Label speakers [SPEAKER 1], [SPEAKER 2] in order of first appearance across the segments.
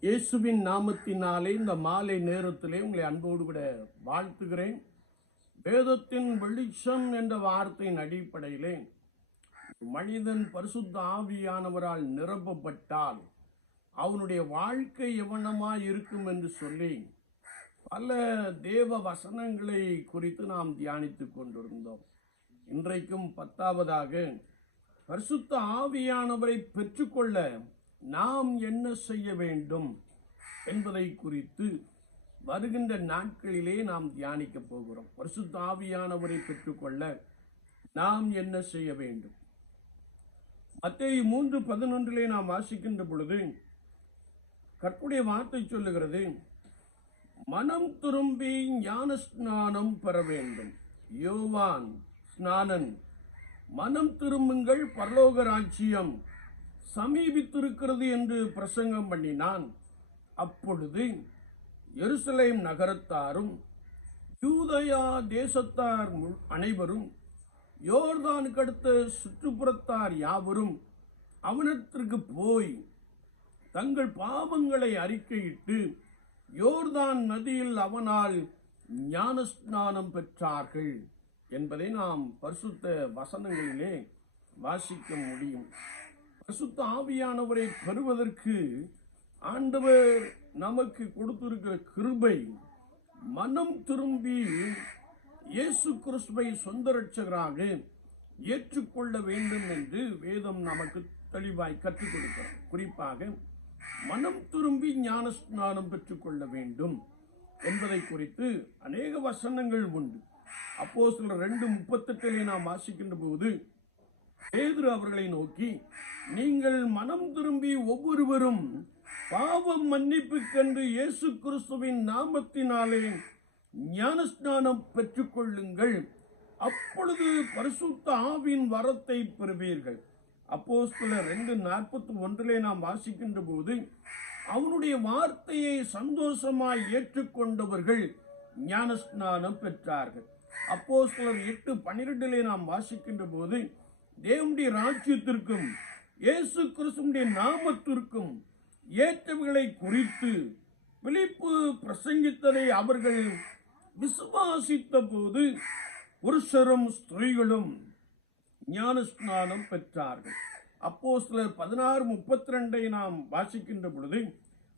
[SPEAKER 1] இயேசுவின் நாமத்தினாலே இந்த மாலை நேரத்திலே உங்களை அன்போடு விட வாழ்த்துகிறேன். வேதத்தின் வெளிச்சம் என்ற வார்த்தையின் அடிப்படையிலே மனிதன் பரிசுத்த ஆவியானவரால் நிரப்பப்பட்டால் அவனுடைய வாழ்க்கை எவனமாக இருக்கும் என்று சொல்லி பல தேவ வசனங்களை குறித்து நாம் தியானித்து கொண்டிருந்தோம். இன்றைக்கும் பத்தாவதாக பரிசுத்த ஆவியானவரை பெற்றுக்கொள்ள நாம் என்ன செய்ய வேண்டும் என்பதை குறித்து வருகின்ற நாட்களிலே நாம் தியானிக்க போகிறோம். பரிசுத்த ஆவியானவரை பெற்றுக்கொள்ள நாம் என்ன செய்ய வேண்டும்? மத்திய மூன்று பதினொன்றிலே நாம் வாசிக்கின்ற பொழுது கற்புடைய வார்த்தை சொல்லுகிறது மனம் திரும்பி ஞான ஸ்நானம் பெற வேண்டும். யோவான் ஸ்நானன் மனம் திரும்புங்கள் பரலோக ராஜ்யம் சமீபித்திருக்கிறது என்று பிரசங்கம் பண்ணினான். அப்பொழுது எருசலேம் நகரத்தாரும் யூதயா தேசத்தார் மு- அனைவரும் யோர்தானுக்கு அடுத்த சுற்றுப்புறத்தார் யாவரும் அவனத்திற்கு போய் தங்கள் பாவங்களை அறிக்கையிட்டு யோர்தான் நதியில் அவனால் ஞானஸ்நானம் பெற்றார்கள் என்பதை நாம் பரிசுத்த வசனங்களிலே வாசிக்க முடியும். பரிசுத்த ஆவியானவரை பெறுவதற்கு ஆண்டவர் நமக்கு கொடுத்திருக்கிற கிருபை மனம் திரும்பி இயேசு கிறிஸ்துவை சொந்த ரட்சகராக ஏற்றுக்கொள்ள வேண்டும் என்று வேதம் நமக்கு தெளிவாய் கற்றுக் கொடுக்கிறது. குறிப்பாக மனம் திரும்பி ஞான ஸ்நானம் பெற்றுக்கொள்ள வேண்டும் என்பதை குறித்து அநேக வசனங்கள் உண்டு. அப்போ சில ரெண்டு முப்பத்தெட்டிலே நாம் வாசிக்கின்ற போது பேதுரு அவர்களை நோக்கி நீங்கள் மனம் திரும்பி ஒவ்வொருவரும் பாவம் மன்னிப்புக்கென்று இயேசு கிறிஸ்துவின் நாமத்தினாலே ஞானஸ்நானம் பெற்றுக்கொள்ளுங்கள். அப்பொழுது பரிசுத்த ஆவின் வரத்தை பெறுவீர்கள். அப்போஸ்தலர் ரெண்டு நாற்பத்தி ஒன்றிலே நாம் வாசிக்கின்ற போது அவனுடைய வார்த்தையை சந்தோஷமாய் ஏற்றுக்கொண்டவர்கள் ஞானஸ்நானம் பெற்றார்கள். அப்போஸ்தலர் எட்டு பன்னிரெண்டிலே நாம் வாசிக்கின்ற போது தேவனுடைய ராஜ்யத்திற்கும் இயேசு கிறிஸ்துடைய நாமத்திற்கும் ஏற்றவைகளை குறித்து பிலிப்பு பிரசங்கித்ததை அவர்கள் விசுவாசித்த போது புருஷரும் ஸ்திரீகளும் ஞானஸ்நானம் பெற்றார்கள். அப்போ சிலர் பதினாறு முப்பத்தி ரெண்டை நாம் வாசிக்கின்ற பொழுது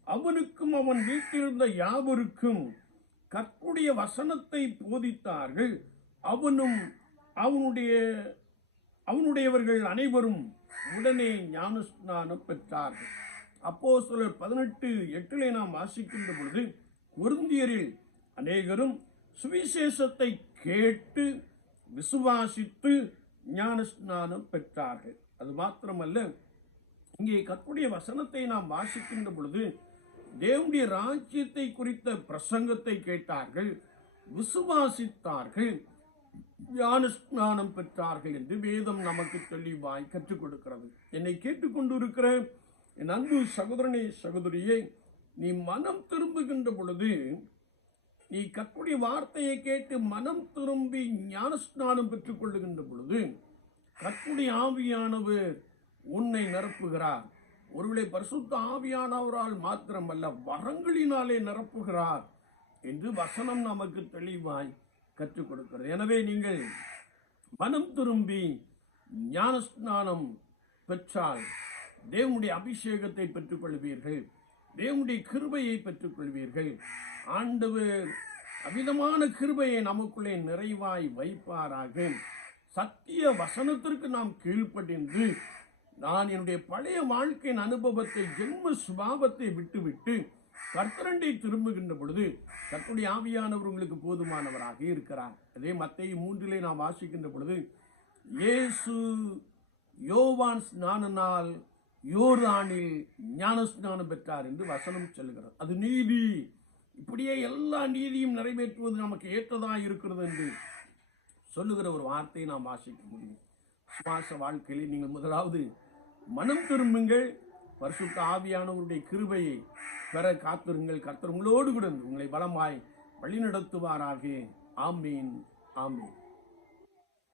[SPEAKER 1] அவனுக்கும் அவன் வீட்டிலிருந்த யாவருக்கும் கற்குடைய வசனத்தை போதித்தார்கள். அவனும் அவனுடைய அவனுடையவர்கள் அனைவரும் உடனே ஞானஸ்நானம் பெற்றார்கள். அப்போ சிலர் பதினெட்டு எட்டிலே நாம் வாசிக்கின்ற பொழுது குருந்தியரில் அநேகரும் சுவிசேஷத்தை கேட்டு விசுவாசித்து ஞானஸ்நானம் பெற்றார்கள். அது மாத்திரமல்ல இங்கே கற்புடைய வசனத்தை நாம் வாசிக்கின்ற பொழுது தேவனுடைய ராஜ்யத்தை குறித்த பிரசங்கத்தை கேட்டார்கள் விசுவாசித்தார்கள் ஞானஸ்நானம் பெற்றார்கள் என்று வேதம் நமக்கு தெளிவாய் கற்றுக் கொடுக்கிறது. என்னை கேட்டுக்கொண்டிருக்கிற என் அன்பு சகோதரனே சகோதரியே நீ மனம் திரும்புகின்ற பொழுது நீ கற்புடைய வார்த்தையை கேட்டு மனம் திரும்பி ஞானஸ்நானம் பெற்றுக் கொள்ளுகின்ற பொழுது கற்புடைய ஆவியானவர் உன்னை நிரப்புகிறார். ஒருவேளை பரிசுத்த ஆவியானவரால் மாத்திரமல்ல வரங்களினாலே நிரப்புகிறார் என்று வசனம் நமக்கு தெளிவாய் கற்றுக் கொடுக்கிறது. எனவே நீங்கள் மனம் திரும்பி ஞானஸ்நானம் பெற்றால் தேவனுடைய அபிஷேகத்தை பெற்றுக்கொள்வீர்கள். தேவனுடைய கிருபையை பெற்றுக்கொள்வீர்கள். ஆண்டவர் அவிதமான கிருபையை நமக்குள்ளே நிறைவாய் வைப்பாராக. சத்திய வசனத்திற்கு நாம் கீழ்ப்படிந்து நான் என்னுடைய பழைய வாழ்க்கையின் அனுபவத்தை ஜென்ம சுபாவத்தை விட்டுவிட்டு கர்த்தரண்டை திரும்புகின்ற பொழுது கர்த்தருடைய ஆவியானவர் உங்களுக்கு போதுமானவராக இருக்கிறார். அதே மத்திய மூன்றிலே நாம் வாசிக்கின்ற பொழுது இயேசு யோவான் ஸ்நானனால் யோர்தானில் ஞான ஸ்நானம் பெற்றார் என்று வசனம் சொல்லுகிறது. அது நீதி. இப்படியே எல்லா நீதியும் நிறைவேற்றுவது நமக்கு ஏற்றதாக இருக்கிறது என்று சொல்லுகிற ஒரு வார்த்தையை நாம் வாசிக்க முடியும். சுவாச வாழ்க்கையில் நீங்கள் முதலாவது மனம் திரும்புங்கள் பரிசுத்த ஆவியானவருடைய கிருபையை பெற காத்திருங்கள். கர்த்தர் உங்களோடு கூட உங்களை பலமாய் வழிநடத்துவாராக. ஆமீன் ஆமீன்.